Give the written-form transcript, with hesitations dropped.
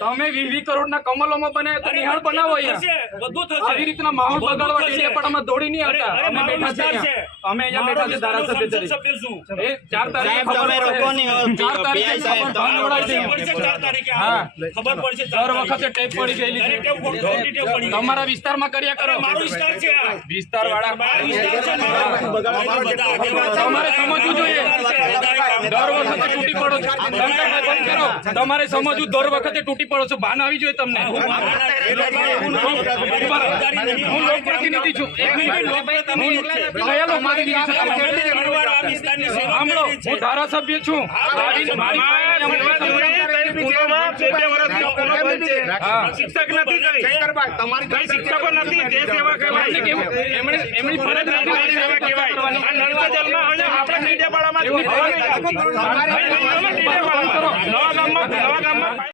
તમે 20 કરોડના કમલોમાં બનાવ્યા તો નિહાળ બનાવો આવી રીતના માહોલ બગાડવા ડેડિયાપાડામાં દોડી નહીં આવતા. અમે બેઠા છે અમે અહીંયા બેઠા છે ધારાસભ્ય તરીકે. એ 4 તારીખે ખબર પડશે. દર વખતે ટેપ પડી ગયેલી છે. તમારા વિસ્તારમાં કર્યા કરો. વિસ્તાર વાળા તમારે સમજવું જોઈએ. દર વખતે તૂટી પડો છો. તમારે સમજવું દર વખતે તૂટી પડો છો. ભાન આવી જોઈએ તમને. હું લોકપ્રતિનિધિ છું. હું ધારાસભ્ય છું. શિક્ષક નથી તમારી શિક્ષકો નથી. તે સેવા કહેવાય. એમની ફરજ નથી. સેવા કહેવાય. આ નર્મદા જલમાં આપણે ડેડિયાપાડામાં